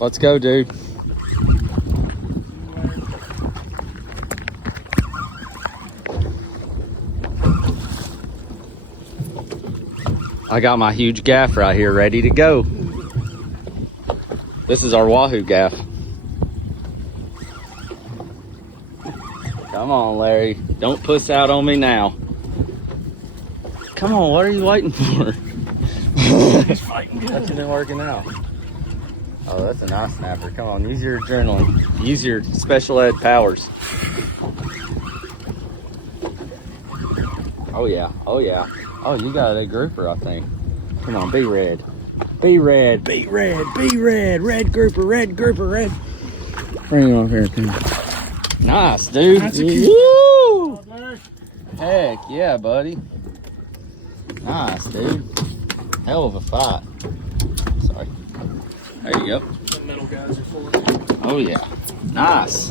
Let's go, dude. I got my huge gaff right here ready to go. This is our wahoo gaff. Come on, Larry. Don't puss out on me now. Come on, what are you waiting for? He's fighting. That's been working out. Oh, that's a nice snapper. Come on, use your adrenaline. Use your special ed powers. Oh yeah, oh yeah. Oh, you got a grouper, I think. Come on, be red. Be red, be red, be red. Red grouper, red grouper, red. Bring him over here, come on. Nice, dude. That's a cute. Woo! Heck yeah, buddy. Nice, dude. Hell of a fight. Sorry. There you go. The metal guys are full of it. Oh yeah. Nice.